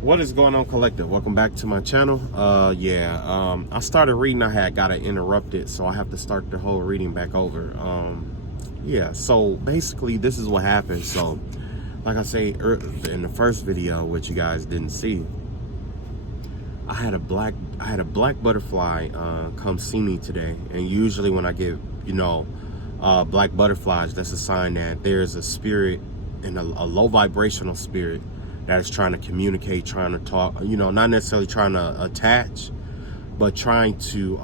What is going on, collective? Welcome back to my channel. I started reading. I got it interrupted, so I have to start the whole reading back over. So basically this is what happened. So like I say in the first video, which you guys didn't see, I had a black butterfly come see me today. And usually when I get black butterflies, that's a sign that there's a spirit, and a low vibrational spirit that is trying to communicate, trying to talk, not necessarily trying to attach, but trying to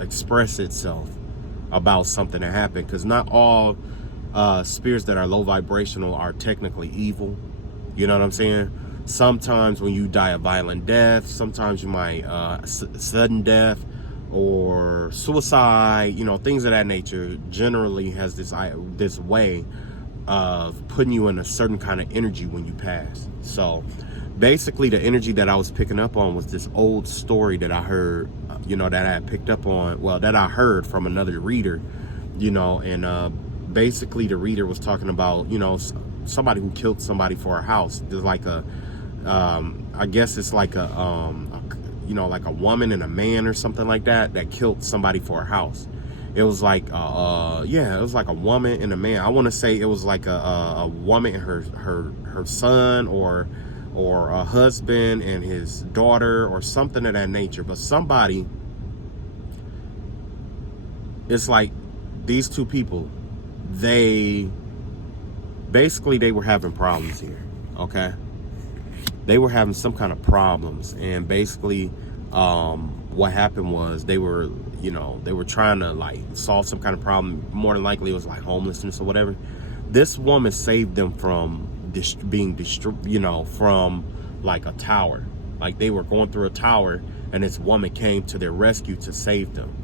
express itself about something that happened. Because not all spirits that are low vibrational are technically evil. You know what I'm saying? Sometimes when you die a violent death, sometimes you might sudden death or suicide, things of that nature, generally has this way of putting you in a certain kind of energy when you pass. So basically the energy that I was picking up on was this old story that I heard, that I had picked up on, that I heard from another reader, and basically the reader was talking about, somebody who killed somebody for a house. There's like I guess it's like like a woman and a man or something like that killed somebody for a house. It was like it was like a woman and a man. I want to say it was like a woman and her son, or a husband and his daughter, or something of that nature. But somebody, it's like these two people, they were having problems here. Okay, they were having some kind of problems, and basically what happened was they were trying to like solve some kind of problem. More than likely it was like homelessness or whatever. This woman saved them from being destroyed, from like a tower. Like they were going through a tower, and this woman came to their rescue to save them.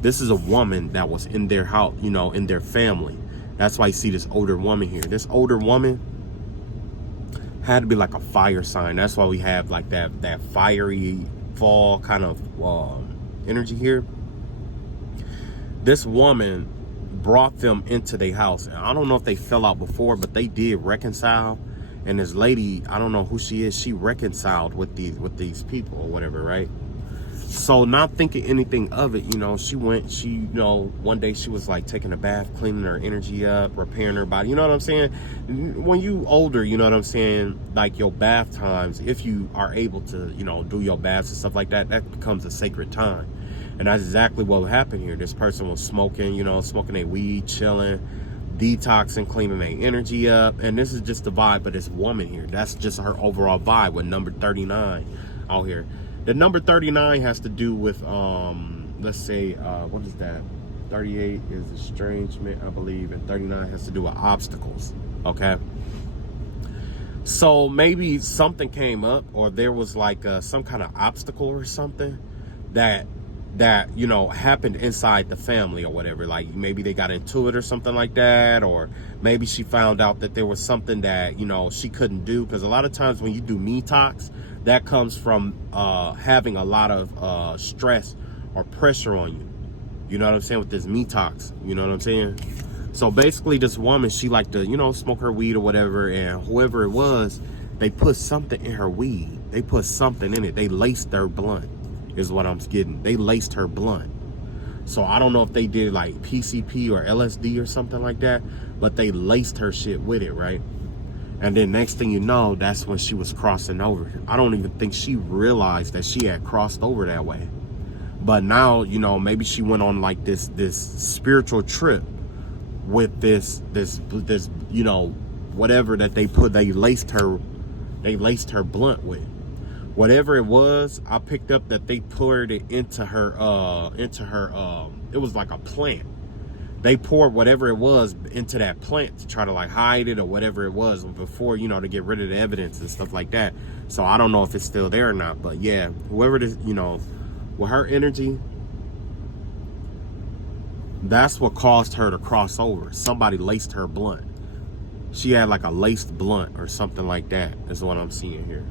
This is a woman that was in their house, in their family. That's why you see this older woman here. This older woman had to be like a fire sign. That's why we have like that fiery fall kind of energy here. This woman brought them into their house, and I don't know if they fell out before, but they did reconcile. And this lady, I don't know who she is, she reconciled with these people or whatever, right? So not thinking anything of it, she went, one day she was like taking a bath, cleaning her energy up, repairing her body. You know what I'm saying? When you older, you know what I'm saying? Like your bath times, if you are able to, do your baths and stuff like that, that becomes a sacred time. And that's exactly what happened here. This person was smoking, smoking a weed, chilling, detoxing, cleaning their energy up. And this is just the vibe. But this woman here, that's just her overall vibe with number 39 out here. The number 39 has to do with, let's say, what is that? 38 is estrangement, I believe, and 39 has to do with obstacles, okay? So maybe something came up, or there was like some kind of obstacle or something that happened inside the family or whatever. Like maybe they got into it or something like that, or maybe she found out that there was something that she couldn't do. Because a lot of times when you do detox, that comes from having a lot of stress or pressure on you. You know what I'm saying? With this detox, you know what I'm saying? So basically this woman, she liked to smoke her weed or whatever, and whoever it was, they put something in her weed. They put something in it. They laced their blunt, is what I'm getting. They laced her blunt. So I don't know if they did like PCP or LSD or something like that, but they laced her shit with it, right? And then next thing you know, that's when she was crossing over. I don't even think she realized that she had crossed over that way. But now, maybe she went on like this spiritual trip with this whatever that they laced her blunt with. Whatever it was, I picked up that they poured it into her, it was like a plant. They poured whatever it was into that plant to try to like hide it or whatever it was before, to get rid of the evidence and stuff like that. So I don't know if it's still there or not, but yeah, whoever this, with her energy, that's what caused her to cross over. Somebody laced her blunt. She had like a laced blunt or something like that, is what I'm seeing here.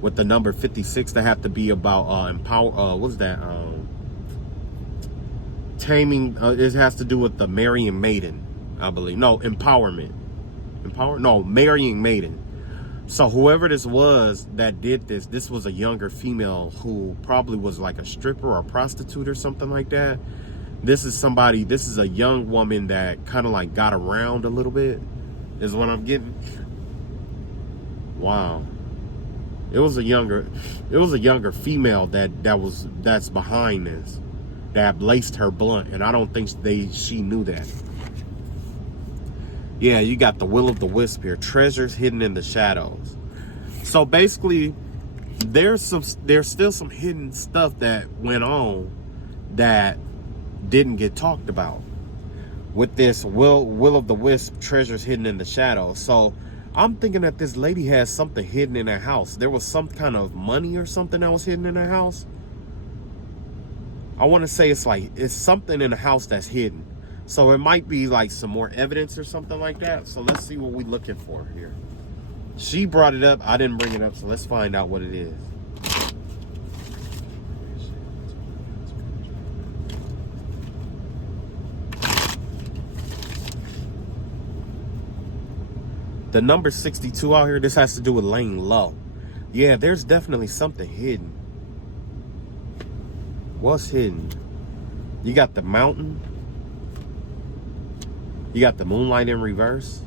With the number 56, that have to be about empower. What's that? Taming. It has to do with the Marian Maiden, I believe. No, empowerment. Empower? No, Marrying Maiden. So whoever this was that did this, this was a younger female who probably was like a stripper or a prostitute or something like that. This is a young woman that kind of like got around a little bit, is what I'm getting. Wow. It was a younger female that's behind this, that laced her blunt, and I don't think she knew that. Yeah, you got the Will of the Wisp here. Treasures hidden in the shadows. So basically, there's still some hidden stuff that went on that didn't get talked about with this Will of the Wisp, treasures hidden in the shadows. So I'm thinking that this lady has something hidden in her house. There was some kind of money or something that was hidden in her house. I want to say it's something in the house that's hidden. So it might be like some more evidence or something like that. So let's see what we're looking for here. She brought it up. I didn't bring it up. So let's find out what it is. The number 62 out here, this has to do with laying low. Yeah, there's definitely something hidden. What's hidden? You got the mountain. You got the moonlight in reverse.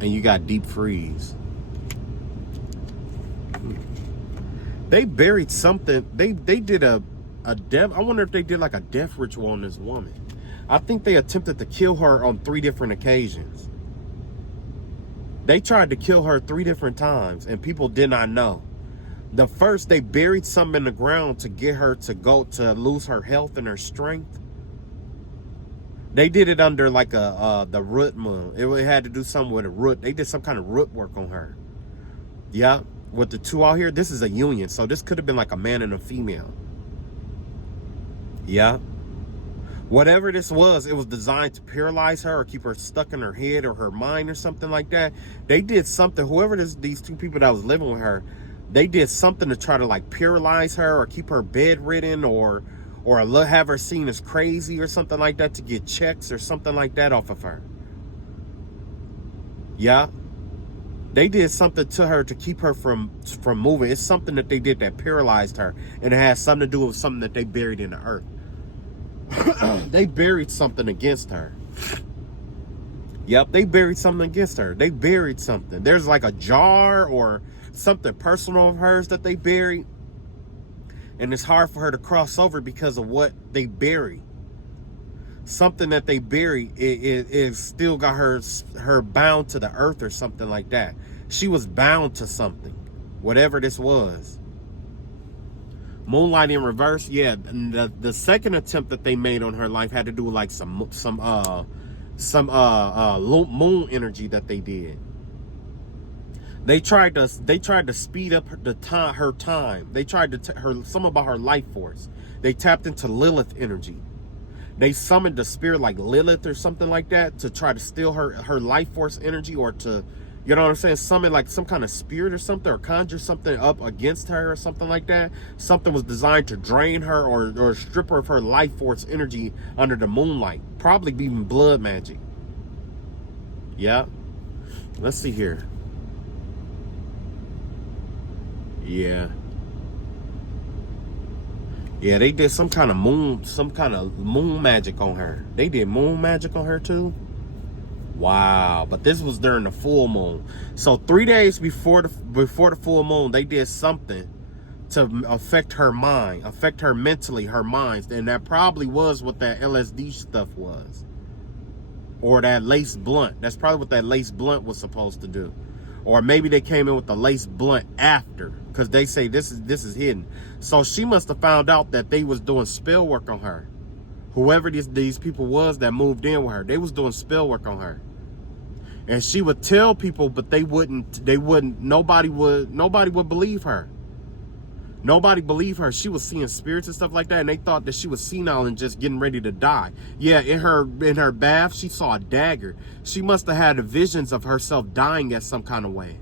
And you got deep freeze. They buried something. They did a death. I wonder if they did like a death ritual on this woman. I think they attempted to kill her on 3 different occasions. They tried to kill her 3 different times, and people did not know. The first, they buried something in the ground to get her to lose her health and her strength. They did it under like the root moon. It had to do something with a root. They did some kind of root work on her. Yeah, with the 2 out here, this is a union. So this could have been like a man and a female. Yeah. Whatever this was, it was designed to paralyze her or keep her stuck in her head or her mind or something like that. They did something, whoever these 2 people that was living with her, they did something to try to like paralyze her or keep her bedridden or have her seen as crazy or something like that to get checks or something like that off of her. Yeah. They did something to her to keep her from moving. It's something that they did that paralyzed her. And it has something to do with something that they buried in the earth. They buried something against her. Yep, they buried something against her. They buried something. There's like a jar or something personal of hers that they buried. And it's hard for her to cross over because of what they buried. Something that they buried is still got her bound to the earth or something like that. She was bound to something, whatever this was. Moonlight in reverse, yeah. The second attempt that they made on her life had to do with like some moon energy that they did. They tried to speed up her time. They tried to something about her life force. They tapped into Lilith energy. They summoned a spirit like Lilith or something like that to try to steal her life force energy, or to, you know what I'm saying, summon like some kind of spirit or something, or conjure something up against her or something like that. Something was designed to drain her or strip her of her life force energy under the moonlight. Probably even blood magic. Yeah. Let's see here. Yeah. Yeah, they did some kind of moon magic on her. They did moon magic on her too. Wow, but this was during the full moon. So 3 days before the full moon, they did something to affect her mind, affect her mentally, her mind, and that probably was what that LSD stuff was, or that lace blunt. That's probably what that lace blunt was supposed to do. Or maybe they came in with the lace blunt after, because they say this is hidden. So she must have found out that they was doing spell work on her. Whoever these people was that moved in with her, they was doing spell work on her. And she would tell people, but they wouldn't, nobody would believe her. Nobody believed her. She was seeing spirits and stuff like that, and they thought that she was senile and just getting ready to die. Yeah, in her bath, she saw a dagger. She must have had visions of herself dying at some kind of way.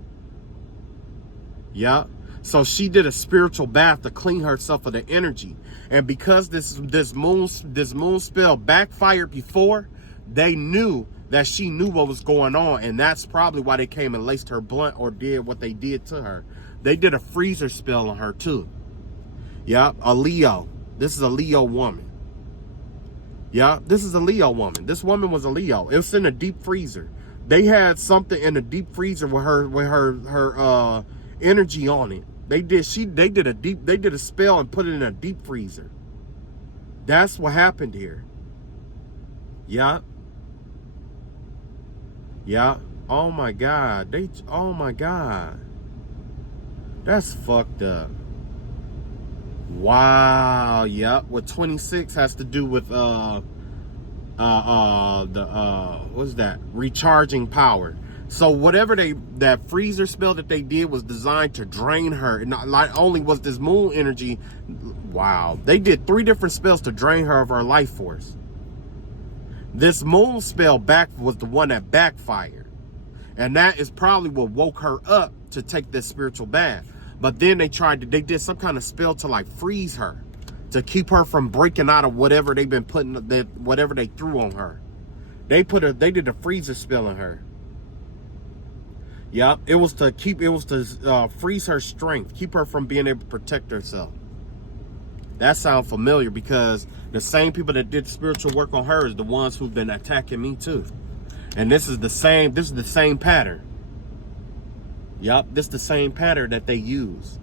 Yeah. So she did a spiritual bath to clean herself of the energy. And because this moon spell backfired before, they knew that she knew what was going on, and that's probably why they came and laced her blunt or did what they did to her. They did a freezer spell on her too. Yep, a Leo. This is a Leo woman. Yeah, this is a Leo woman. This woman was a Leo. It was in a deep freezer. They had something in the deep freezer with her energy on it. They did a spell and put it in a deep freezer. That's what happened here. Yeah. Yeah. Oh my God. Oh my God. That's fucked up. Wow. Yep. What 26 has to do with what's that? Recharging power. So whatever that freezer spell that they did was designed to drain her. And not only was this moon energy, wow, they did 3 different spells to drain her of her life force. This moon spell was the one that backfired. And that is probably what woke her up to take this spiritual bath. But then they did some kind of spell to like freeze her, to keep her from breaking out of whatever they've been whatever they threw on her. They did a freezer spell on her. Yep, it was to freeze her strength, keep her from being able to protect herself. That sounds familiar because the same people that did spiritual work on her is the ones who've been attacking me too. And this is the same pattern. Yep, this is the same pattern that they use.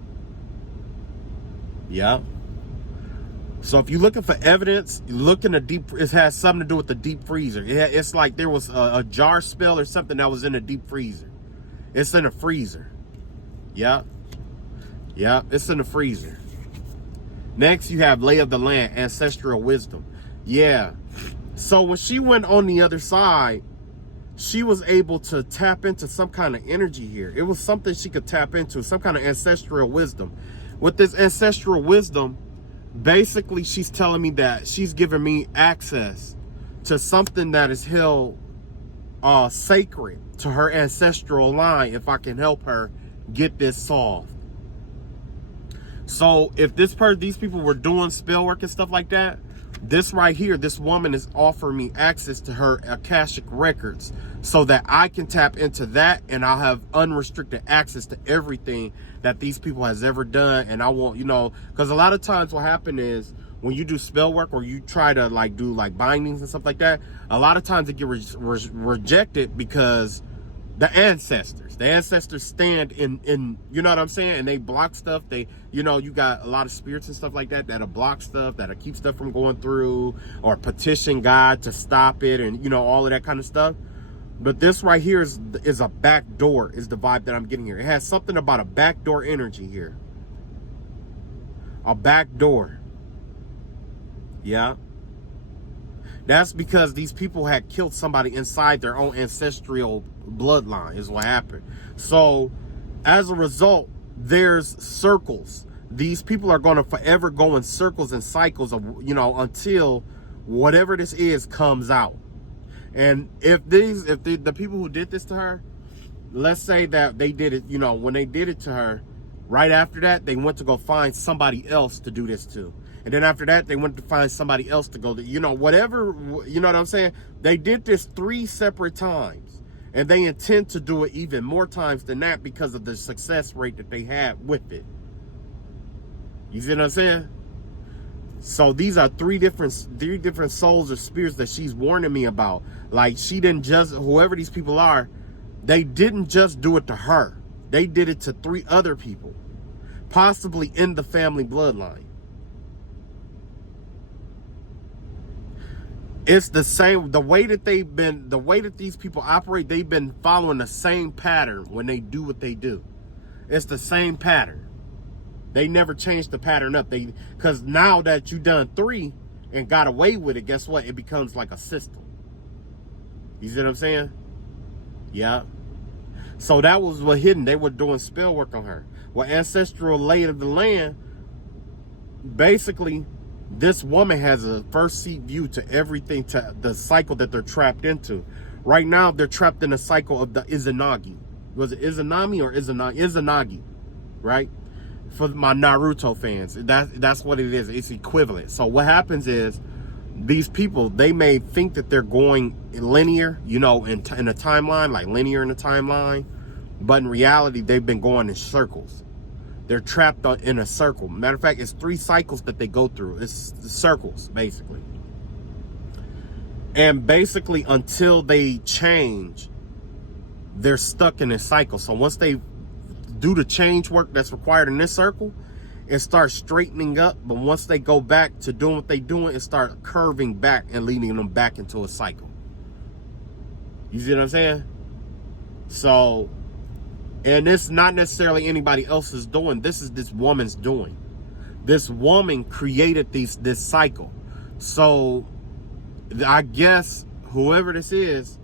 Yep. So if you're looking for evidence, look in the deep. It has something to do with the deep freezer. It's like there was a jar spell or something that was in a deep freezer. It's in a freezer. Yep. Yep, it's in the freezer. Next, you have Lay of the Land, Ancestral Wisdom. Yeah. So when she went on the other side, she was able to tap into some kind of energy here. It was something she could tap into, some kind of ancestral wisdom. With this ancestral wisdom, basically she's telling me that she's giving me access to something that is held sacred to her ancestral line if I can help her get this solved. So if these people were doing spell work and stuff like that, this right here, this woman is offering me access to her Akashic records so that I can tap into that, and I'll have unrestricted access to everything that these people has ever done. And I won't, because a lot of times what happens is when you do spell work or you try to do bindings and stuff like that, a lot of times it get rejected because the ancestors stand in, you know what I'm saying? And they block stuff. You got a lot of spirits and stuff like that that'll block stuff, that'll keep stuff from going through, or petition God to stop it, and all of that kind of stuff. But this right here is a back door, is the vibe that I'm getting here. It has something about a back door energy here. A back door. Yeah. That's because these people had killed somebody inside their own ancestral bloodline is what happened. So as a result, there's circles. These people are going to forever go in circles and cycles of, until whatever this is comes out. And if the people who did this to her, let's say that they did it, when they did it to her, right after that, they went to go find somebody else to do this to. And then after that, they went to find somebody else to go to, whatever, you know what I'm saying? They did this 3 separate times. And they intend to do it even more times than that because of the success rate that they had with it. You see what I'm saying? So these are 3 different souls or spirits that she's warning me about. Like, she didn't just, whoever these people are, they didn't just do it to her. They did it to 3 other people, possibly in the family bloodline. It's the same, the way that these people operate, they've been following the same pattern when they do what they do. It's the same pattern. They never changed the pattern up. Because now that you've done 3 and got away with it, guess what? It becomes like a system. You see what I'm saying? Yeah. So that was what hidden. They were doing spell work on her. Well, Ancestral Lay of the Land, basically, this woman has a first seat view to everything, to the cycle that they're trapped into. Right now, they're trapped in the cycle of the Izanagi. Was it Izanami or Izanagi? Izanagi, right? For my Naruto fans, that's what it is. It's equivalent. So what happens is these people, they may think that they're going linear, you know, in a timeline, like linear in a timeline, but in reality, they've been going in circles. They're trapped in a circle. Matter of fact, it's 3 cycles that they go through. It's circles, basically. And basically, until they change, they're stuck in this cycle. So once they do the change work that's required in this circle, it starts straightening up. But once they go back to doing what they're doing, it starts curving back and leading them back into a cycle. You see what I'm saying? So, and it's not necessarily anybody else's doing. This is this woman's doing. This woman created this cycle. So I guess whoever this is,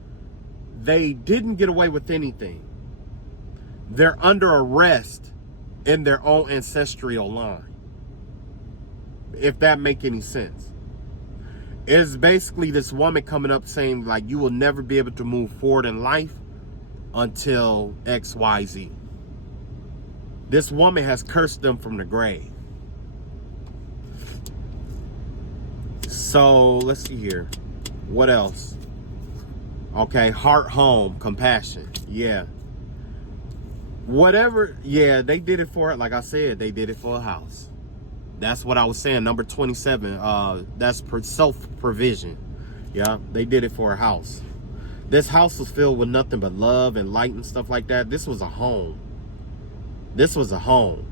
they didn't get away with anything. They're under arrest in their own ancestral line. If that make any sense. It's basically this woman coming up saying, like, you will never be able to move forward in life until XYZ. This woman has cursed them from the grave. So let's see here. What else? Okay, heart, home, compassion. Yeah. Whatever. Yeah, they did it for it. Like I said, they did it for a house. That's what I was saying. Number 27. That's self-provision. Yeah, they did it for a house. This house was filled with nothing but love and light and stuff like that. This was a home. This was a home.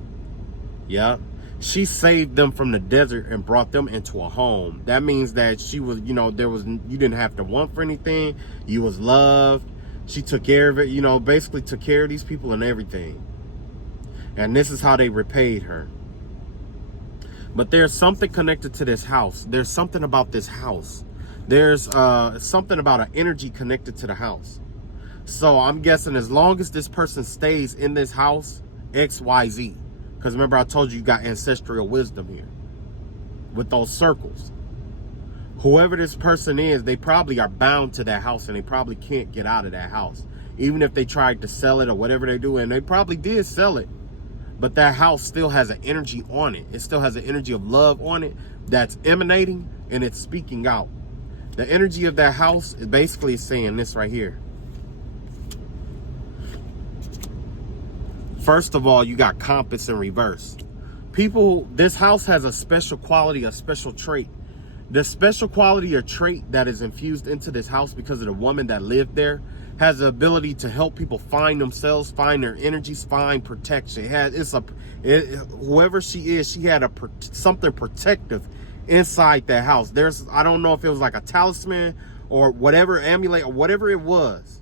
Yeah. She saved them from the desert and brought them into a home. That means that she was, you know, you didn't have to want for anything. You was loved. She took care of it, you know, basically took care of these people and everything. And this is how they repaid her. But there's something connected to this house. There's something about this house. There's something about an energy connected to the house. So I'm guessing as long as this person stays in this house, XYZ. Because remember, I told you got ancestral wisdom here with those circles. Whoever this person is, they probably are bound to that house and they probably can't get out of that house. Even if they tried to sell it or whatever they do, and they probably did sell it. But that house still has an energy on it. It still has an energy of love on it that's emanating and it's speaking out. The energy of that house is basically saying this right here. First of all, you got compass in reverse. People, this house has a special quality, a special trait. The special quality or trait that is infused into this house because of the woman that lived there has the ability to help people find themselves, find their energies, find protection. Whoever she is, she had something protective inside that house. I don't know if it was like a talisman or whatever, amulet or whatever it was.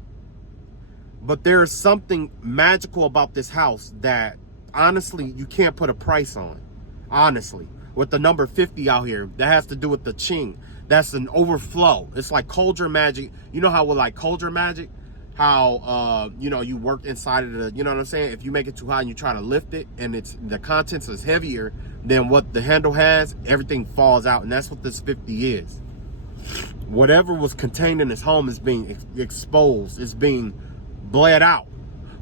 But there is something magical about this house that honestly you can't put a price on. Honestly, with the number 50 out here, that has to do with the Qing. That's an overflow. It's like cauldron magic. You know how with like cauldron magic, how you know, you work inside of the, you know what I'm saying? If you make it too high and you try to lift it and the contents is heavier than what the handle has, everything falls out, and that's what this 50 is. Whatever was contained in this home is being exposed. It's being bled out.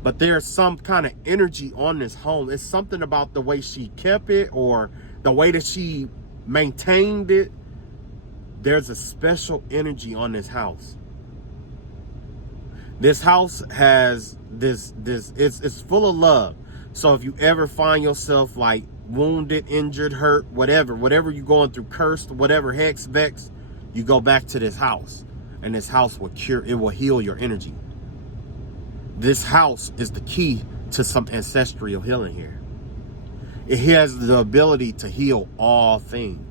But there's some kind of energy on this home. It's something about the way she kept it or the way that she maintained it. There's a special energy on this house. This house has it's full of love. So if you ever find yourself like wounded, injured, hurt, whatever you're going through, cursed, whatever, hex, vex, you go back to this house and this house will will heal your energy. This house is the key to some ancestral healing here. It has the ability to heal all things.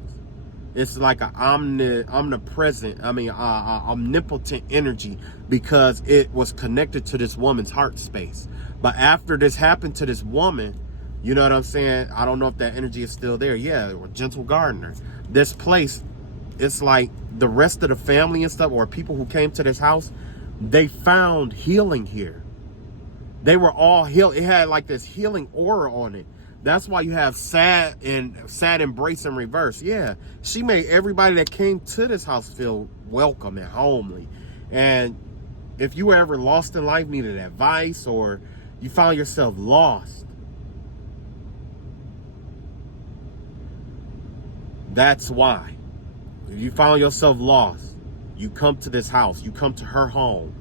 It's like an omnipresent, omnipotent energy because it was connected to this woman's heart space. But after this happened to this woman, you know what I'm saying? I don't know if that energy is still there. Yeah, gentle gardener. This place, it's like the rest of the family and stuff, or people who came to this house, they found healing here. They were all healed. It had like this healing aura on it. That's why you have sad embrace in reverse. Yeah, she made everybody that came to this house feel welcome and homely. And if you were ever lost in life, needed advice, or you found yourself lost, that's why. If you found yourself lost, you come to this house, you come to her home.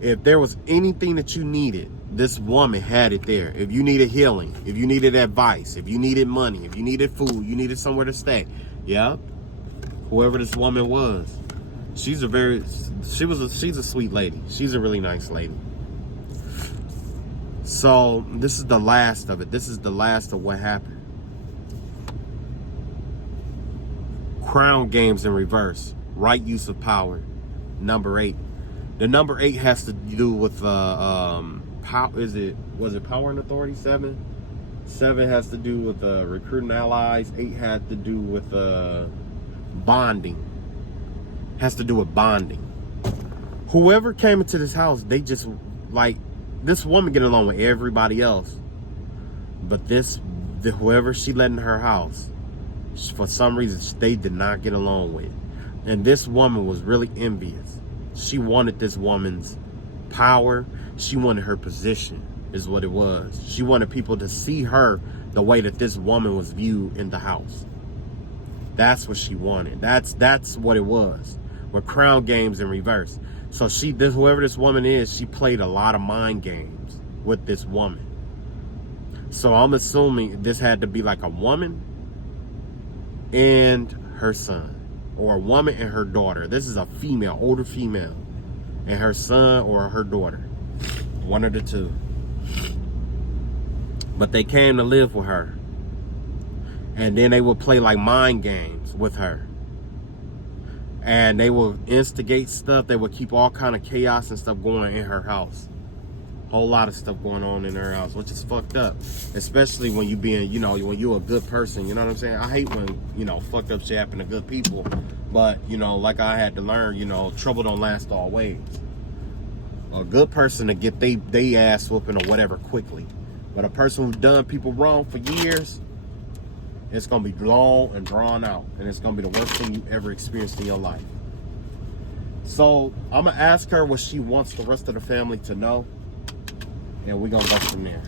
If there was anything that you needed, this woman had it there. If you needed healing, if you needed advice, if you needed money, if you needed food, you needed somewhere to stay. Yeah. Whoever this woman was, she's a sweet lady. She's a really nice lady. So this is the last of it. This is the last of what happened. Crown games in reverse. Right use of power. Number 8. The number 8 has to do with was it power and authority? 7 has to do with recruiting allies. 8 had to do with bonding. Has to do with bonding. Whoever came into this house, they just like this woman get along with everybody else, but whoever she let in her house, for some reason they did not get along with. And this woman was really envious. She wanted this woman's power. She wanted her position, is what it was. She wanted people to see her the way that this woman was viewed in the house. That's what she wanted. That's what it was. With crown games in reverse. So whoever this woman is, she played a lot of mind games with this woman. So I'm assuming this had to be like a woman and her son, or a woman and her daughter. This is a female, older female, and her son or her daughter. One of the two. But they came to live with her. And then they would play like mind games with her. And they will instigate stuff. They would keep all kind of chaos and stuff going in her house. Whole lot of stuff going on in her house, which is fucked up. Especially when you being, when you're a good person. You know what I'm saying? I hate when, fucked up shit happen to good people. But, like I had to learn, trouble don't last always. A good person to get they ass whooping or whatever quickly. But a person who's done people wrong for years, it's going to be long and drawn out. And it's going to be the worst thing you ever experienced in your life. So, I'm going to ask her what she wants the rest of the family to know. And we're going to go from there.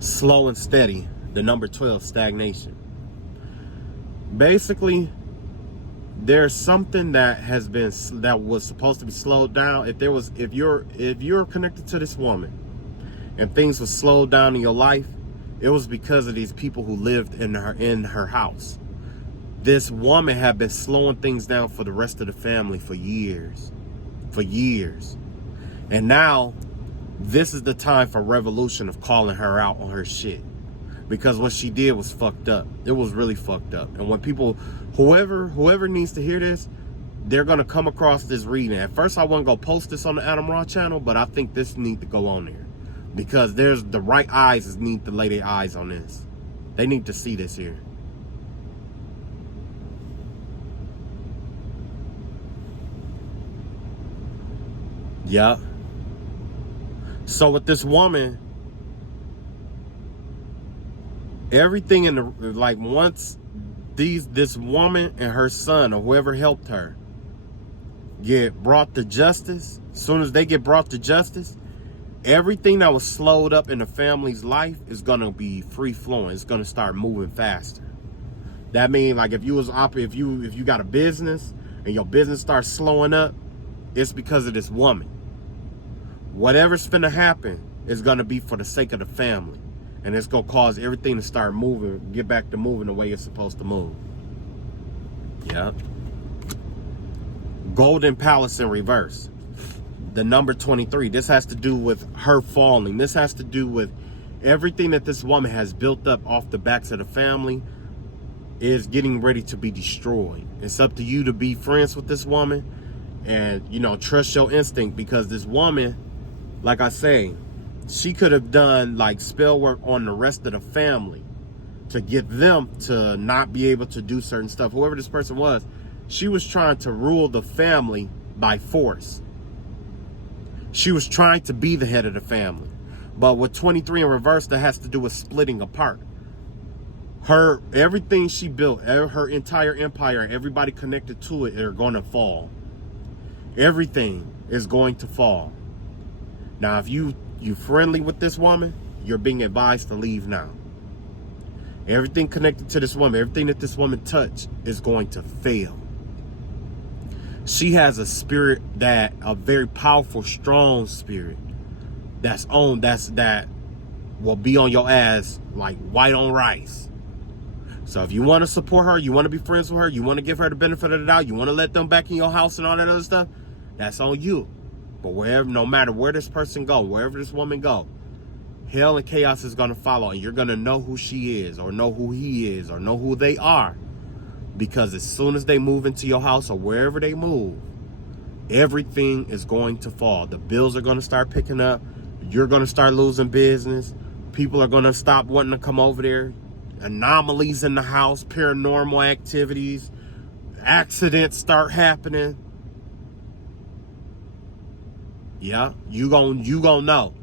Slow and steady. The number 12, stagnation. Basically, there's something that was supposed to be slowed down. If you're connected to this woman and things were slowed down in your life, it was because of these people who lived in her house. This woman had been slowing things down for the rest of the family for years. And now this is the time for revolution of calling her out on her shit. Because what she did was fucked up. It was really fucked up. And when people, whoever needs to hear this, they're going to come across this reading. At first, I wasn't going to post this on the Adam Raw channel, but I think this needs to go on there. Because there's the right eyes need to lay their eyes on this. They need to see this here. Yeah. So with this woman, everything in the once this woman and her son or whoever helped her get brought to justice, as soon as they get brought to justice, everything that was slowed up in the family's life is gonna be free flowing. It's gonna start moving faster. That means if you got a business and your business starts slowing up, it's because of this woman. Whatever's finna happen is gonna be for the sake of the family. And it's going to cause everything to start moving, get back to moving the way it's supposed to move. Yeah. Golden Palace in reverse. The number 23. This has to do with her falling. This has to do with everything that this woman has built up off the backs of the family is getting ready to be destroyed. It's up to you to be friends with this woman and, trust your instinct, because this woman, like I say, she could have done spell work on the rest of the family to get them to not be able to do certain stuff. Whoever this person was, she was trying to rule the family by force. She was trying to be the head of the family. But with 23 in reverse, that has to do with splitting apart. Everything she built, her entire empire, everybody connected to it are going to fall. Everything is going to fall. Now, if you friendly with this woman, you're being advised to leave now. Everything connected to this woman, everything that this woman touched is going to fail. She has a spirit a very powerful, strong spirit that will be on your ass like white on rice. So if you want to support her, you want to be friends with her, you want to give her the benefit of the doubt, you want to let them back in your house and all that other stuff, that's on you. But no matter where this person go, wherever this woman go, hell and chaos is going to follow, and you're going to know who she is, or know who he is, or know who they are. Because as soon as they move into your house or wherever they move, everything is going to fall. The bills are going to start picking up. You're going to start losing business. People are going to stop wanting to come over there. Anomalies in the house, paranormal activities, accidents start happening. Yeah, you gonna know.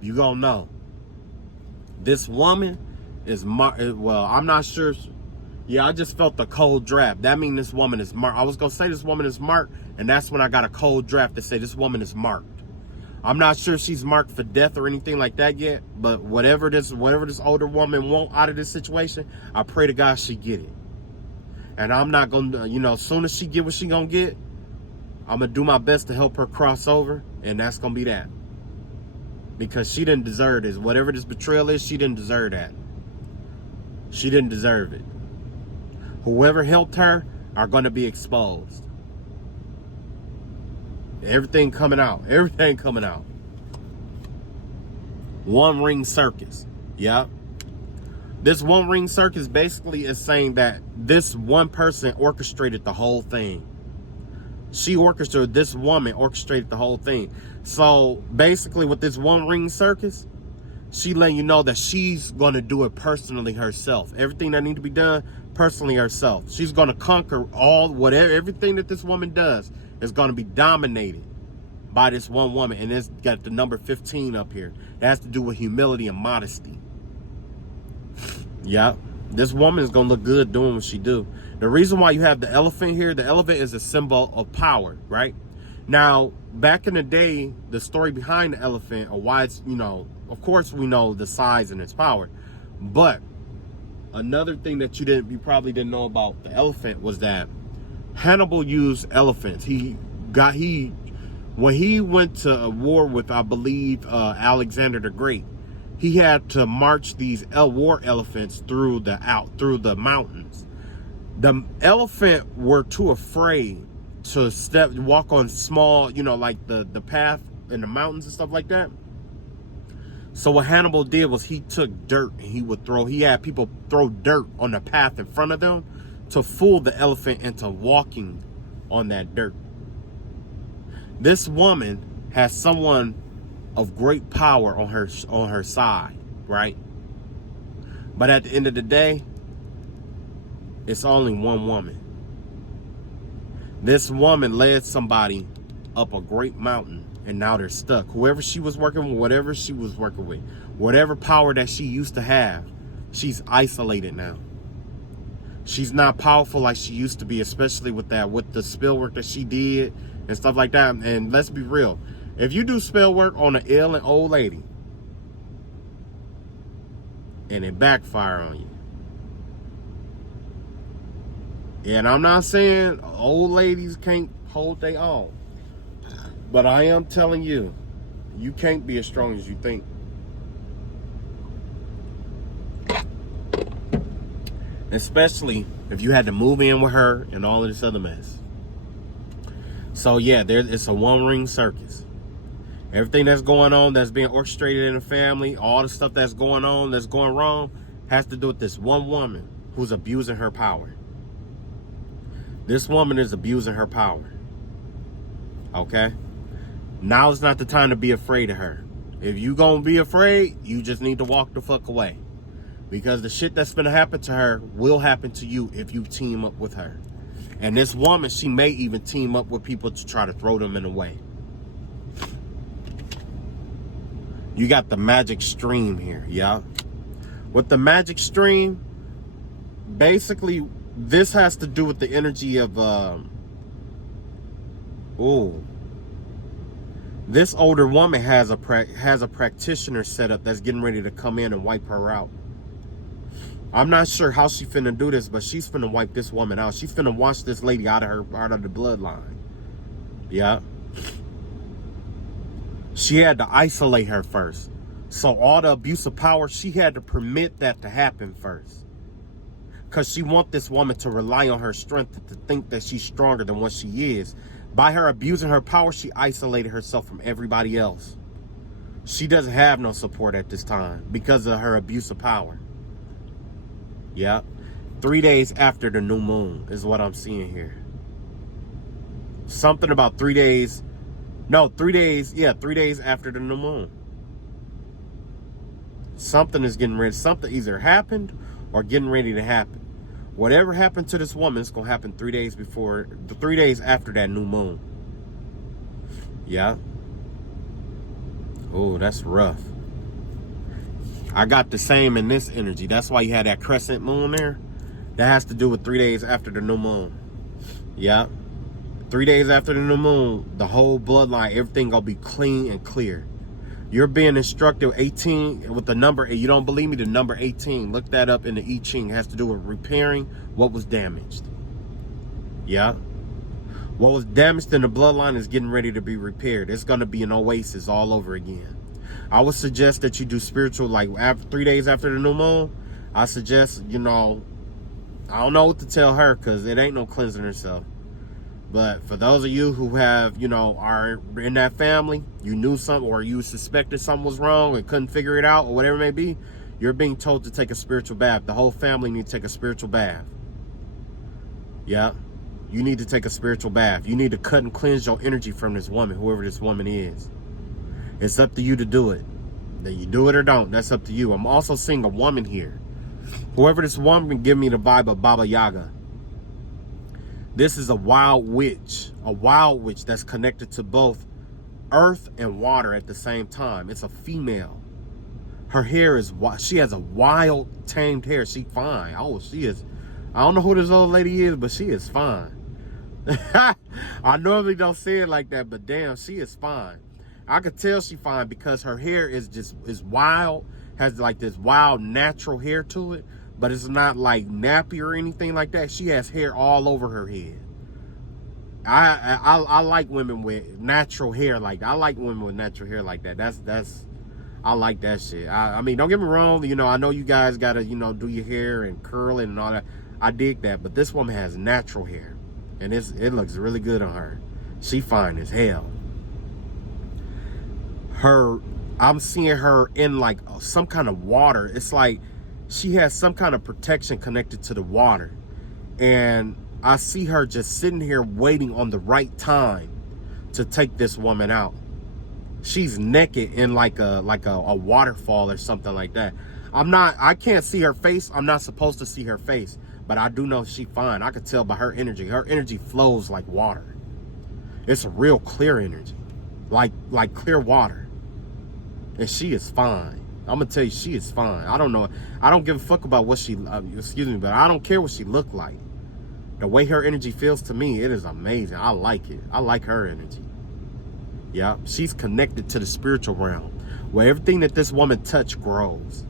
You gonna know. This woman is well, I'm not sure. Yeah, I just felt the cold draft. That means this woman is marked. I was gonna say this woman is marked, and that's when I got a cold draft to say this woman is marked. I'm not sure if she's marked for death or anything like that yet, but whatever this older woman want out of this situation, I pray to God she get it. And I'm not gonna, as soon as she get what she gonna get, I'm gonna do my best to help her cross over, and that's gonna be that. Because she didn't deserve this. Whatever this betrayal is, she didn't deserve that. She didn't deserve it. Whoever helped her are gonna be exposed. Everything coming out. Everything coming out. One ring circus. Yep. This one ring circus basically is saying that this one person orchestrated the whole thing. This woman orchestrated the whole thing. So basically with this one ring circus, she letting you know that she's going to do it personally herself. Everything that needs to be done personally herself. She's going to conquer everything that this woman does is going to be dominated by this one woman. And it's got the number 15 up here. That has to do with humility and modesty. Yeah, this woman is going to look good doing what she do. The reason why you have the elephant here, the elephant is a symbol of power, right? Now, back in the day, the story behind the elephant, or why it's, of course we know the size and its power. But another thing that you probably didn't know about the elephant was that Hannibal used elephants. When he went to a war with, I believe, Alexander the Great, he had to march these war elephants through the mountains. The elephant were too afraid to walk on small, like the path in the mountains and stuff like that. So what Hannibal did was he took dirt and he had people throw dirt on the path in front of them to fool the elephant into walking on that dirt. This woman has someone of great power on her side, right? But at the end of the day, it's only one woman. This woman led somebody up a great mountain, and now they're stuck. Whoever she was working with, whatever she was working with, whatever power that she used to have, she's isolated now. She's not powerful like she used to be, especially with the spell work that she did and stuff like that. And let's be real. If you do spell work on an ill and old lady and it backfire on you, and I'm not saying old ladies can't hold their own, but I am telling you, you can't be as strong as you think. Especially if you had to move in with her and all of this other mess. So yeah, it's a one ring circus. Everything that's going on, that's being orchestrated in the family, all the stuff that's going on, that's going wrong, has to do with this one woman who's abusing her power. This woman is abusing her power. Okay? Now is not the time to be afraid of her. If you gonna be afraid, you just need to walk the fuck away. Because the shit that's gonna happen to her will happen to you if you team up with her. And this woman, she may even team up with people to try to throw them in the way. You got the magic stream here, yeah? With the magic stream, basically, this has to do with the energy of, Ooh. This older woman has a practitioner set up that's getting ready to come in and wipe her out. I'm not sure how she finna do this, but she's finna wipe this woman out. She's finna wash this lady out of the bloodline. Yeah. She had to isolate her first. So all the abuse of power, she had to permit that to happen first. Because she wants this woman to rely on her strength, to think that she's stronger than what she is. By her abusing her power, she isolated herself from everybody else. She doesn't have no support at this time because of her abuse of power. Yeah. 3 days after the new moon is what I'm seeing here. Something about 3 days. No, 3 days. Yeah, 3 days after the new moon. Something is getting ready. Something either happened or getting ready to happen. Whatever happened to this woman is going to happen 3 days before, 3 days after that new moon. Yeah. Oh, that's rough. I got the same in this energy. That's why you had that crescent moon there. That has to do with 3 days after the new moon. Yeah. 3 days after the new moon, the whole bloodline, everything going to be clean and clear. You're being instructed 18 with the number, and you don't believe me, the number 18, look that up in the I Ching. It has to do with repairing what was damaged. Yeah. What was damaged in the bloodline is getting ready to be repaired. It's going to be an oasis all over again. I would suggest that you do spiritual, like after 3 days after the new moon. I suggest, I don't know what to tell her because it ain't no cleansing herself. But for those of you who have, are in that family, you knew something or you suspected something was wrong and couldn't figure it out or whatever it may be, you're being told to take a spiritual bath. The whole family needs to take a spiritual bath. Yeah. You need to take a spiritual bath. You need to cut and cleanse your energy from this woman, whoever this woman is. It's up to you to do it. That you do it or don't, that's up to you. I'm also seeing a woman here. Whoever this woman, give me the vibe of Baba Yaga. This is a wild witch that's connected to both earth and water at the same time. It's a female. Her hair is, she has a wild, tamed hair. She fine. Oh, she is. I don't know who this old lady is, but she is fine. I normally don't say it like that, but damn, she is fine. I could tell she fine because her hair is wild, has like this wild natural hair to it. But it's not like nappy or anything like that. She has hair all over her head. I like women with natural hair like that. I like women with natural hair like that. I like that shit. I mean, don't get me wrong. I know you guys gotta, do your hair and curl it and all that. I dig that. But this woman has natural hair, and it looks really good on her. She fine as hell. I'm seeing her in like some kind of water. It's like she has some kind of protection connected to the water. And I see her just sitting here waiting on the right time to take this woman out. She's naked in like a waterfall or something like that. I can't see her face. I'm not supposed to see her face, but I do know she's fine. I could tell by her energy. Her energy flows like water. It's a real clear energy, like clear water. And she is fine. I'm gonna tell you, she is fine. I don't know. I don't give a fuck about what she, but I don't care what she looked like. The way her energy feels to me, it is amazing. I like it. I like her energy. Yeah, she's connected to the spiritual realm, where everything that this woman touched grows.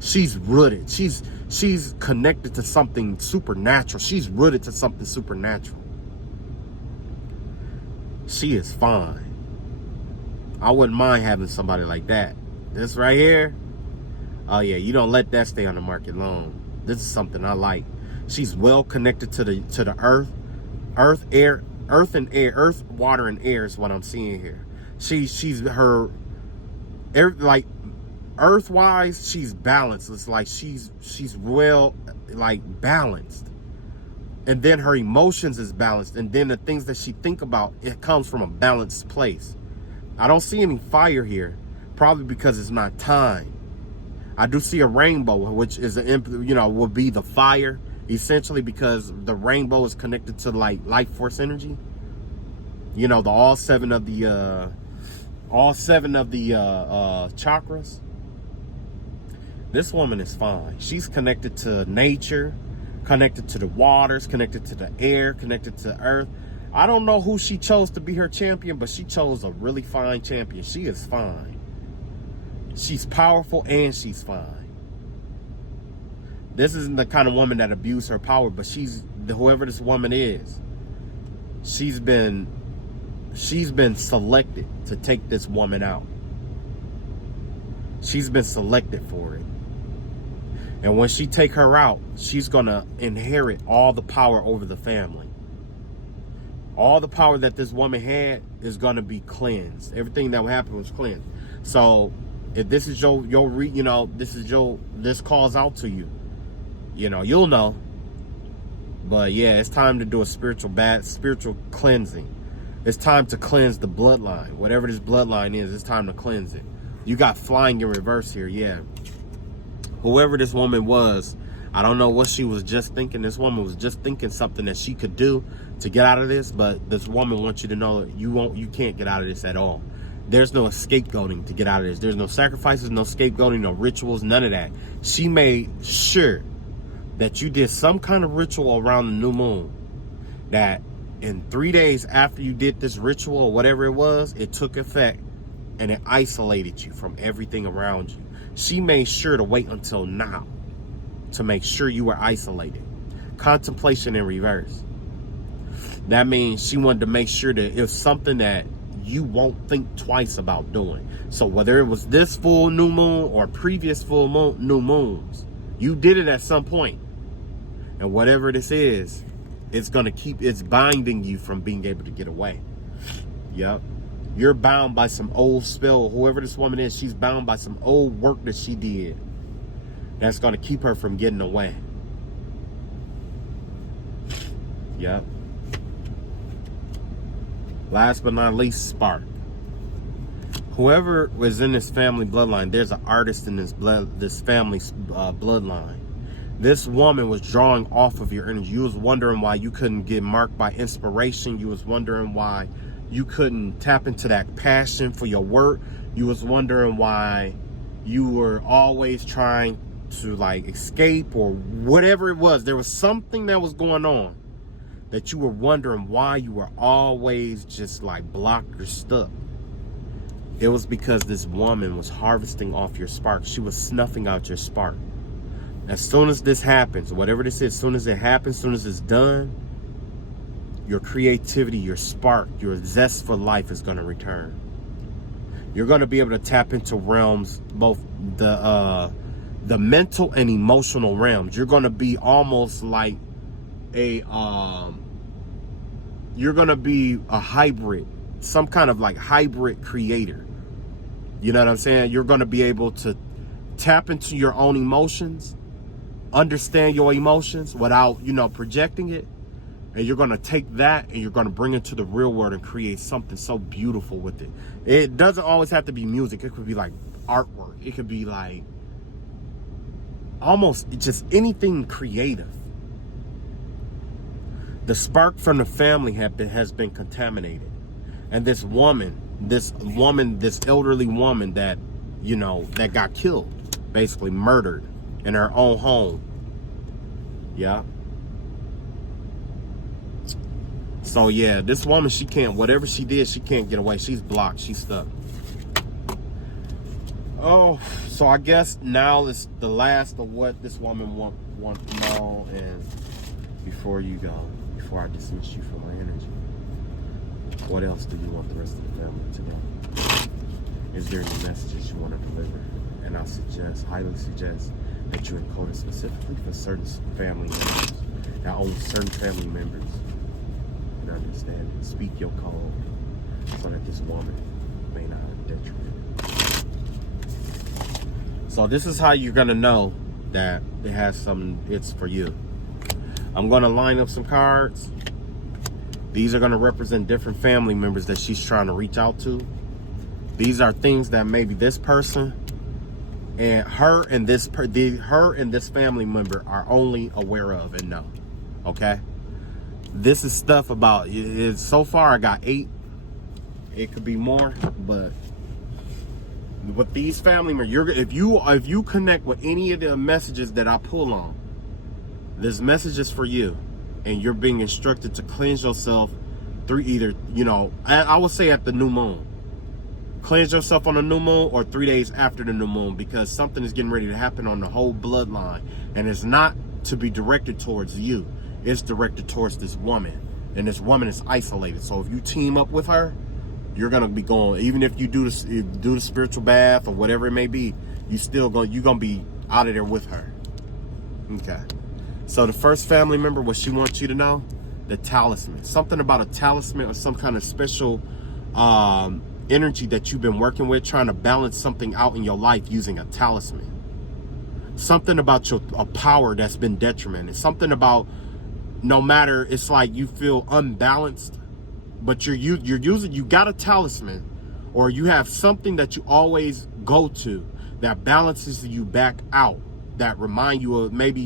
She's rooted. She's connected to something supernatural. She's rooted to something supernatural. She is fine. I wouldn't mind having somebody like that. This right here, oh yeah, you don't let that stay on the market long. This is something I like. She's well connected to the earth, and air, earth, water, and air is what I'm seeing here. She's her, like earth-wise, she's balanced. It's like she's well like balanced, and then her emotions is balanced, and then the things that she think about, it comes from a balanced place. I don't see any fire here. Probably because it's not time. I do see a rainbow, which is will be the fire, essentially, because the rainbow is connected to like life force energy. All seven of the chakras. This woman is fine. She's connected to nature, connected to the waters, connected to the air, connected to the earth. I don't know who she chose to be her champion, but she chose a really fine champion. She is fine. She's powerful and she's fine. This isn't the kind of woman that abused her power, but whoever this woman is, she's been selected to take this woman out. She's been selected for it. And when she take her out, she's going to inherit all the power over the family. All the power that this woman had is going to be cleansed. Everything that would happen was cleansed. So if this is this calls out to you, you'll know. But yeah, it's time to do a spiritual cleansing. It's time to cleanse the bloodline. Whatever this bloodline is, it's time to cleanse it. You got flying in reverse here, yeah. Whoever this woman was, I don't know what she was just thinking. This woman was just thinking something that she could do to get out of this, but this woman wants you to know that you can't get out of this at all. There's no scapegoating to get out of this. There's no sacrifices, no scapegoating, no rituals, none of that. She made sure that you did some kind of ritual around the new moon, that in 3 days after you did this ritual or whatever it was, it took effect and it isolated you from everything around you. She made sure to wait until now to make sure you were isolated. Contemplation in reverse. That means she wanted to make sure that it's something that you won't think twice about doing. So whether it was this full new moon or previous full new moons, you did it at some point. And whatever this is, it's binding you from being able to get away. Yep. You're bound by some old spell. Whoever this woman is, she's bound by some old work that she did that's going to keep her from getting away. Yep. Last but not least, spark. Whoever was in this family bloodline, there's an artist in this family bloodline. This woman was drawing off of your energy. You was wondering why you couldn't get marked by inspiration. You was wondering why you couldn't tap into that passion for your work. You was wondering why you were always trying to escape or whatever it was. There was something that was going on that you were wondering why you were always just blocked or stuck. It was because this woman was harvesting off your spark. She was snuffing out your spark. As soon as this happens, whatever this is, as soon as it happens, as soon as it's done, your creativity, your spark, your zest for life is going to return. You're going to be able to tap into realms, both the mental and emotional realms. You're going to be almost like you're going to be a hybrid, some kind of hybrid creator. You know what I'm saying? You're going to be able to tap into your own emotions, understand your emotions without, projecting it. And you're going to take that and you're going to bring it to the real world and create something so beautiful with it. It doesn't always have to be music. It could be artwork. It could be almost just anything creative. The spark from the family has been contaminated. And this elderly woman that, that got killed, basically murdered in her own home. Yeah. So yeah, this woman, whatever she did, she can't get away. She's blocked. She's stuck. Oh, so I guess now is the last of what this woman wants to know. And before you go, before I dismiss you from my energy, what else do you want the rest of the family to know? Is there any messages you want to deliver? And I highly suggest that you encode it specifically for certain family members, that only certain family members can understand it. Speak your code so that this woman may not have detriment. So this is how you're going to know that it has it's for you. I'm going to line up some cards. These are going to represent different family members that she's trying to reach out to. These are things that maybe this person and her and this family member are only aware of and know. Okay? This is stuff about, so far I got 8. It could be more, but with these family members, if you connect with any of the messages that I pull on, this message is for you, and you're being instructed to cleanse yourself either, you know, I would say at the new moon. Cleanse yourself on the new moon or 3 days after the new moon, because something is getting ready to happen on the whole bloodline. And it's not to be directed towards you. It's directed towards this woman. And this woman is isolated. So if you team up with her, you're going to be going, even if you do the spiritual bath or whatever it may be, you're going to be out of there with her. Okay. So the first family member, what she wants you to know, the talisman. Something about a talisman or some kind of special energy that you've been working with, trying to balance something out in your life using a talisman. Something about a power that's been detrimented. Something about, no matter, it's like you feel unbalanced, but you got a talisman, or you have something that you always go to that balances you back out, that remind you of maybe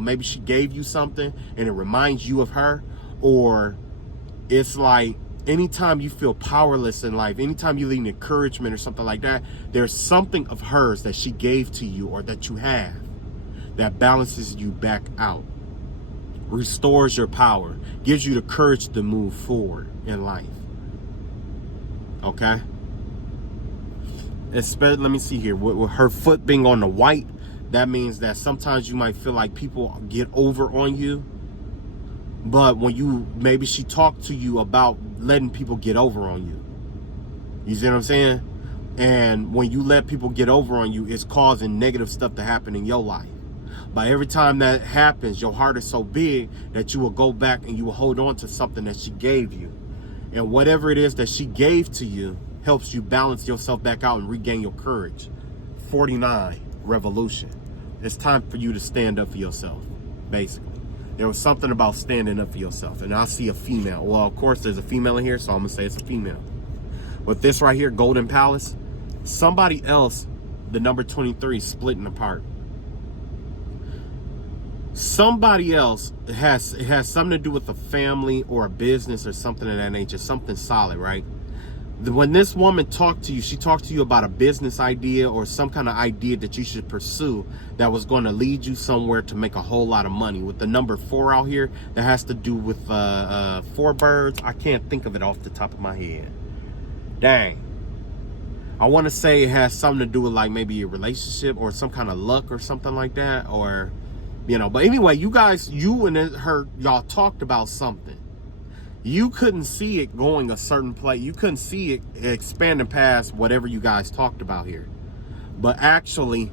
maybe she gave you something and it reminds you of her. Or it's like anytime you feel powerless in life, anytime you need encouragement or something like that, there's something of hers that she gave to you or that you have that balances you back out, restores your power, gives you the courage to move forward in life. Okay? Let me see here. With her foot being on the white, that means that sometimes you might feel like people get over on you. But when maybe she talked to you about letting people get over on you. You see what I'm saying? And when you let people get over on you, it's causing negative stuff to happen in your life. But every time that happens, your heart is so big that you will go back and you will hold on to something that she gave you. And whatever it is that she gave to you helps you balance yourself back out and regain your courage. 49, revolution. It's time for you to stand up for yourself, basically. There was something about standing up for yourself. And I see a female. Well, of course, there's a female in here, so I'm going to say it's a female. With this right here, Golden Palace, somebody else, the number 23, splitting apart. Somebody else it has something to do with a family or a business or something of that nature, something solid, right? When this woman talked to you, she talked to you about a business idea or some kind of idea that you should pursue that was going to lead you somewhere to make a whole lot of money. With the number 4 out here, that has to do with 4 birds. I can't think of it off the top of my head. Dang. I want to say it has something to do with like maybe a relationship or some kind of luck or something like that, or but anyway, you and her, y'all talked about something. You couldn't see it going a certain place. You couldn't see it expanding past whatever you guys talked about here. But actually,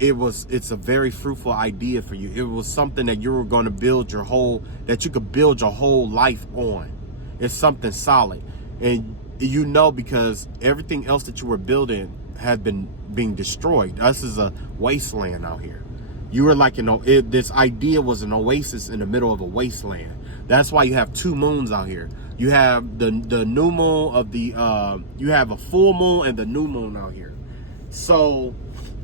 it's a very fruitful idea for you. It was something that you were going to that you could build your whole life on. It's something solid. And because everything else that you were building had been being destroyed. Us is a wasteland out here. You were like, this idea was an oasis in the middle of a wasteland. That's why you have 2 moons out here. You have the new moon of you have a full moon and the new moon out here. So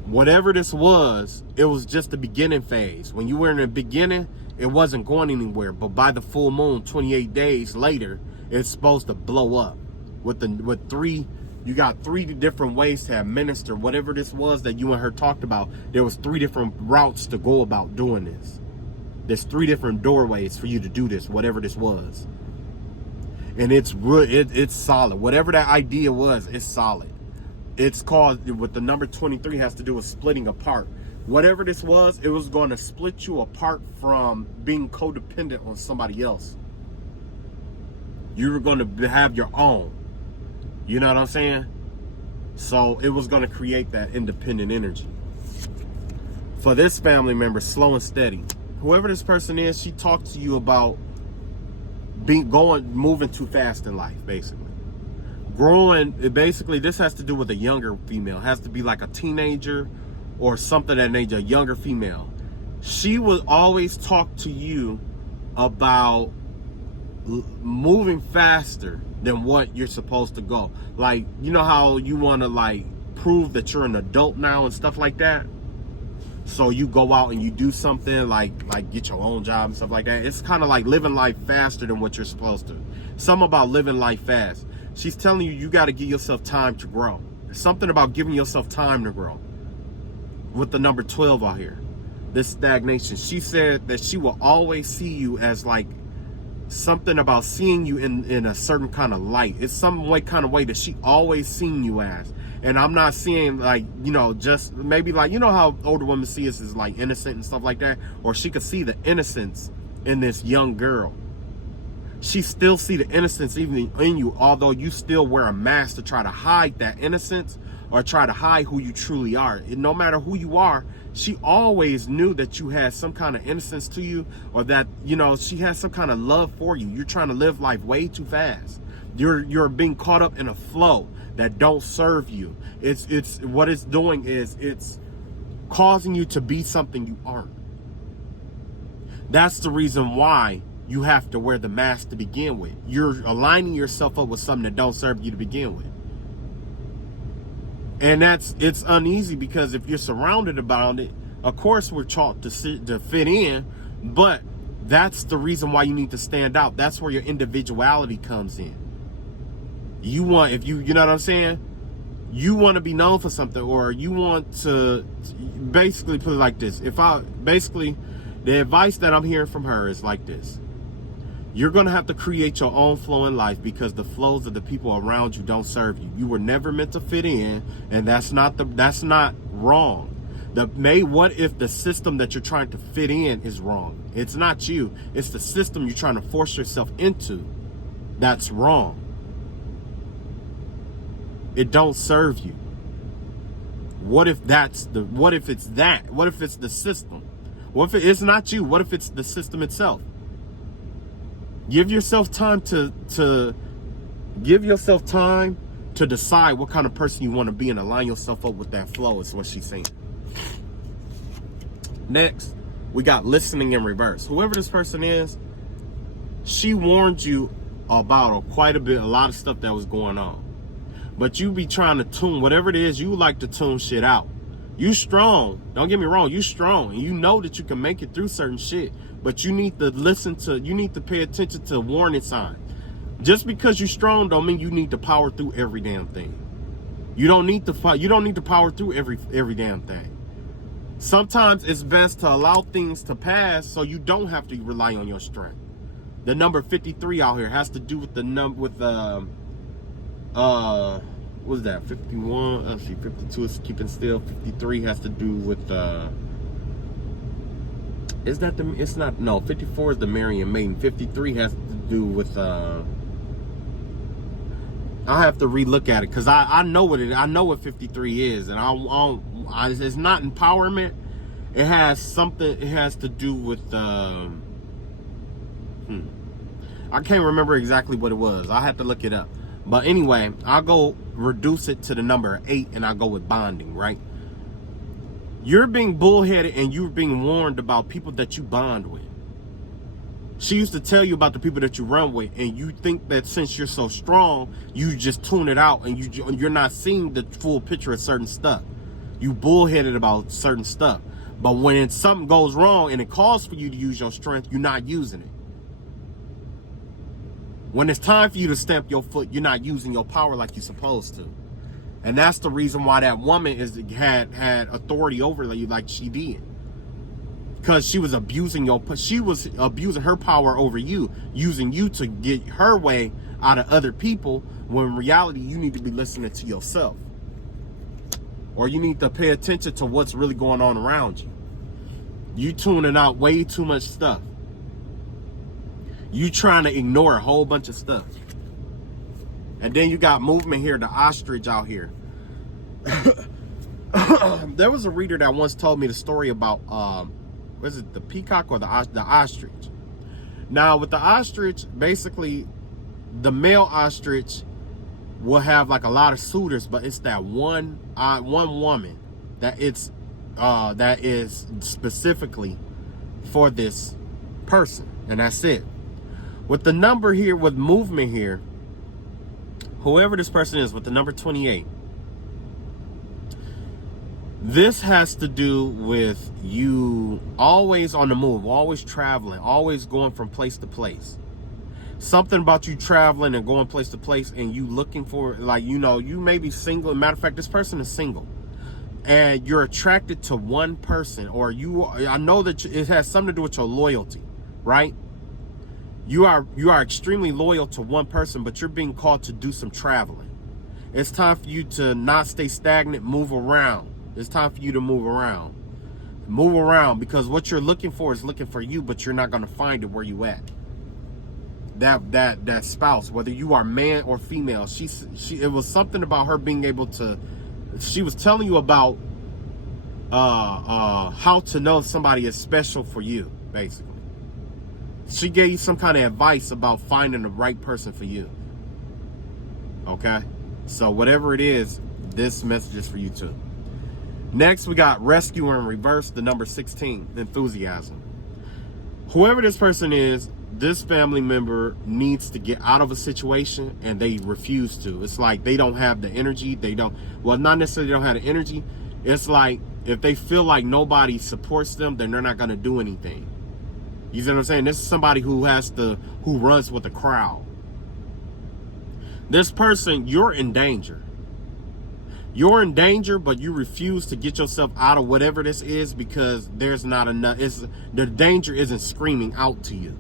whatever this was, it was just the beginning phase. When you were in the beginning, it wasn't going anywhere. But by the full moon, 28 days later, it's supposed to blow up. You got 3 different ways to administer whatever this was that you and her talked about. There was 3 different routes to go about doing this. There's 3 different doorways for you to do this, whatever this was. And it's solid. Whatever that idea was, it's solid. It's called, with the number 23, has to do with splitting apart. Whatever this was, it was going to split you apart from being codependent on somebody else. You were going to have your own. You know what I'm saying? So it was going to create that independent energy. For this family member, slow and steady. Whoever this person is, she talked to you about moving too fast in life, basically. Basically, this has to do with a younger female. It has to be like a teenager or something that nature, a younger female. She would always talk to you about moving faster than what you're supposed to go. Like, you know how you want to like prove that you're an adult now and stuff like that? So you go out and you do something like get your own job and stuff like that. It's kind of like living life faster than what you're supposed to. Something about living life fast. She's telling you got to give yourself time to grow. There's something about giving yourself time to grow. With the number 12 out here, this stagnation. She said that she will always see you as like something about seeing you in a certain kind of light. It's some way kind of way that she always seen you as. And I'm not seeing like, you know, just maybe like, you know how older women see us as like innocent and stuff like that, or she could see the innocence in this young girl. She still see the innocence even in you, although you still wear a mask to try to hide that innocence or try to hide who you truly are. And no matter who you are, she always knew that you had some kind of innocence to you, or that, you know, she has some kind of love for you. You're trying to live life way too fast. You're being caught up in a flow that don't serve you. It's what it's doing is it's causing you to be something you aren't. That's the reason why you have to wear the mask to begin with. You're aligning yourself up with something that don't serve you to begin with. And it's uneasy, because if you're surrounded about it, of course we're taught to fit in, but that's the reason why you need to stand out. That's where your individuality comes in. You want, if you know what I'm saying? You want to be known for something, or you want to basically put it like this. The advice that I'm hearing from her is like this. You're going to have to create your own flow in life, because the flows of the people around you don't serve you. You were never meant to fit in, and that's not wrong. What if the system that you're trying to fit in is wrong? It's not you. It's the system you're trying to force yourself into that's wrong. It don't serve you. What if it's the system? What if it's not you? What if it's the system itself? Give yourself time to decide what kind of person you want to be and align yourself up with that flow, is what she's saying. Next, we got listening in reverse. Whoever this person is, she warned you about a lot of stuff that was going on. But you be trying to tune whatever it is, you like to tune shit out. You strong. Don't get me wrong, you strong. And you know that you can make it through certain shit. But you need to pay attention to warning signs. Just because you're strong don't mean you need to power through every damn thing. You don't need to power through every damn thing. Sometimes it's best to allow things to pass so you don't have to rely on your strength. The number 53 out here has to do with what's that? 51. Let's see, 52 is keeping still. 53 has to do with is that the? It's not. No, 54 is the Marian Maiden. 53 has to do with I have to relook at it, because I know what 53 is, and it's not empowerment. It has something. It has to do with I can't remember exactly what it was. I have to look it up. But anyway, I'll go reduce it to the number 8, and I'll go with bonding, right? You're being bullheaded, and you're being warned about people that you bond with. She used to tell you about the people that you run with, and you think that since you're so strong, you just tune it out, and you're not seeing the full picture of certain stuff. You bullheaded about certain stuff. But when something goes wrong and it calls for you to use your strength, you're not using it. When it's time for you to stamp your foot, you're not using your power like you're supposed to. And that's the reason why that woman had authority over you like she did. Because she was abusing her power over you, using you to get her way out of other people, when in reality you need to be listening to yourself. Or you need to pay attention to what's really going on around you. You tuning out way too much stuff. You trying to ignore a whole bunch of stuff. And then you got movement here, the ostrich out here. There was a reader that once told me the story about was it the peacock or the ostrich? Now with the ostrich, basically the male ostrich will have like a lot of suitors, but it's that one woman that is specifically for this person, and that's it. With the number here, with movement here, whoever this person is with the number 28, this has to do with you always on the move, always traveling, always going from place to place. Something about you traveling and going place to place, and you looking for, like, you know, you may be single. Matter of fact, this person is single, and you're attracted to one person, or I know that it has something to do with your loyalty, right? You are extremely loyal to one person, but you're being called to do some traveling. It's time for you to not stay stagnant, move around. It's time for you to move around. Move around, because what you're looking for is looking for you, but you're not going to find it where you at. That spouse, whether you are man or female, it was something about her being able to, she was telling you about how to know if somebody is special for you, basically. She gave you some kind of advice about finding the right person for you. Okay? So whatever it is, this message is for you too. Next, we got rescue in reverse, the number 16, enthusiasm. Whoever this person is, this family member needs to get out of a situation and they refuse to. It's like they don't have the energy. Well, not necessarily they don't have the energy. It's like if they feel like nobody supports them, then they're not going to do anything. You see what I'm saying? This is somebody who runs with the crowd. This person, you're in danger. You're in danger, but you refuse to get yourself out of whatever this is because there's not enough. The danger isn't screaming out to you.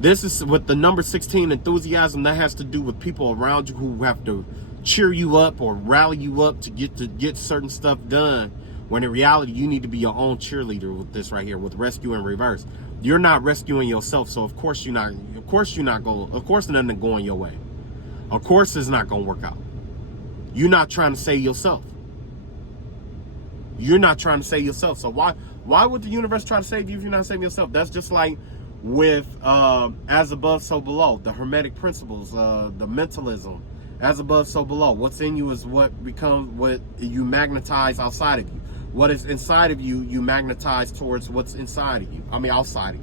This is with the number 16, enthusiasm. That has to do with people around you who have to cheer you up or rally you up to get certain stuff done. When in reality, you need to be your own cheerleader with this right here, with rescue in reverse. You're not rescuing yourself, so of course nothing going your way. Of course it's not going to work out. You're not trying to save yourself. You're not trying to save yourself. So why would the universe try to save you if you're not saving yourself? That's just like with as above, so below. The Hermetic principles, the mentalism. As above, so below. What's in you is what you magnetize outside of you. What is inside of you, you magnetize towards what's inside of you. Outside of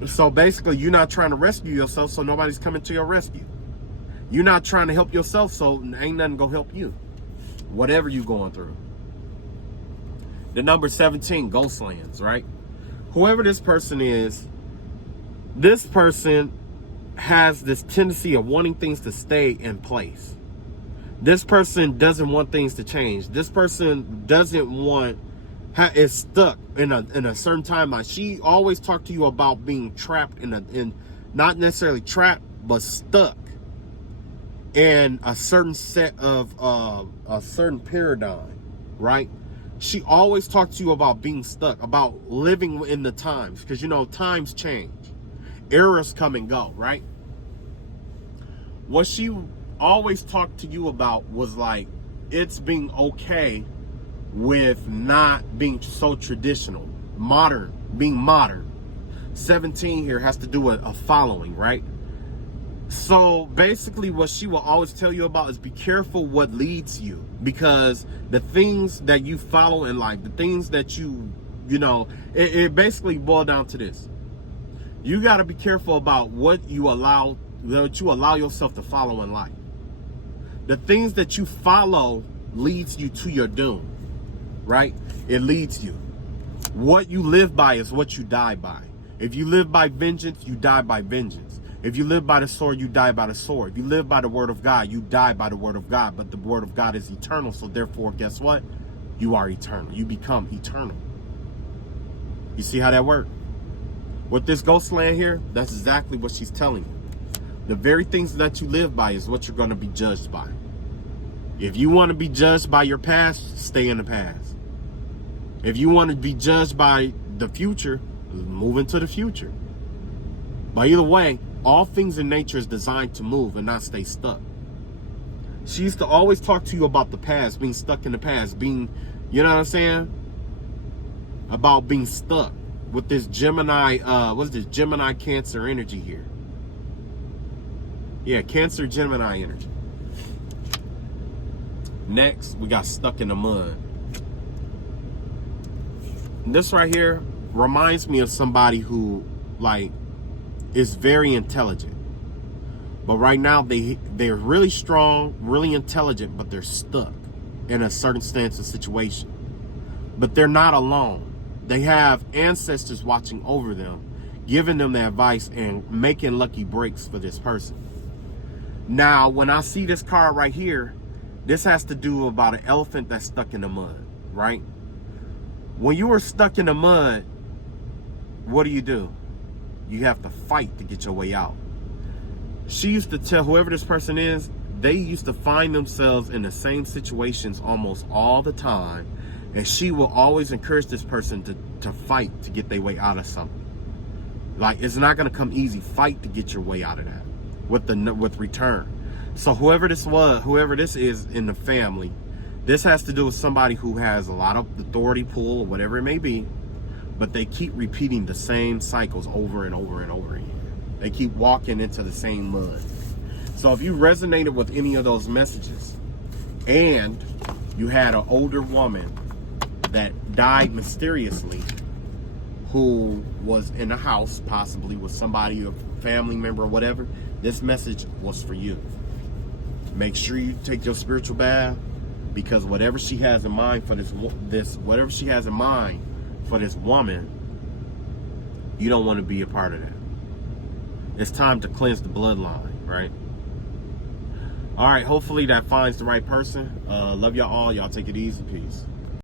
you. So basically, you're not trying to rescue yourself, so nobody's coming to your rescue. You're not trying to help yourself, so ain't nothing gonna help you. Whatever you're going through. The number 17, Ghostlands, right? Whoever this person is, this person has this tendency of wanting things to stay in place. This person doesn't want things to change. This person is stuck in a certain timeline. She always talked to you about being trapped in not necessarily trapped, but stuck in a certain set of a certain paradigm, right? She always talked to you about being stuck, about living in the times, because times change, eras come and go, right? What she always talked to you about was like it's being okay with not being so traditional, being modern. 17 here has to do with a following, right? So basically what she will always tell you about is be careful what leads you, because the things that you follow in life, the things that it basically boils down to this. You got to be careful about what you allow yourself to follow in life. The things that you follow leads you to your doom, right? It leads you. What you live by is what you die by. If you live by vengeance, you die by vengeance. If you live by the sword, you die by the sword. If you live by the word of God, you die by the word of God. But the word of God is eternal. So therefore, guess what? You are eternal. You become eternal. You see how that works? With this ghost land here, that's exactly what she's telling you. The very things that you live by is what you're going to be judged by. If you want to be judged by your past, stay in the past. If you want to be judged by the future, move into the future. But either way, all things in nature is designed to move and not stay stuck. She used to always talk to you about the past, being stuck in the past, being, you know what I'm saying? About being stuck with this Gemini, Gemini Cancer energy here. Yeah, Cancer Gemini energy. Next, we got stuck in the mud. This right here reminds me of somebody who, is very intelligent. But right now, they're really strong, really intelligent, but they're stuck in a certain stance of situation. But they're not alone. They have ancestors watching over them, giving them the advice and making lucky breaks for this person. Now, when I see this card right here, this has to do about an elephant that's stuck in the mud, right? When you are stuck in the mud, what do? You have to fight to get your way out. She used to tell whoever this person is, they used to find themselves in the same situations almost all the time. And she will always encourage this person to fight to get their way out of something. Like, it's not going to come easy. Fight to get your way out of that with return. So whoever this is in the family, this has to do with somebody who has a lot of authority pull or whatever it may be, but they keep repeating the same cycles over and over and over again. They keep walking into the same mud. So if you resonated with any of those messages and you had an older woman that died mysteriously who was in a house, possibly with somebody, a family member or whatever, this message was for you. Make sure you take your spiritual bath, because whatever she has in mind for this woman, you don't want to be a part of that. It's time to cleanse the bloodline, right? All right, hopefully that finds the right person. Love y'all all. Y'all take it easy. Peace.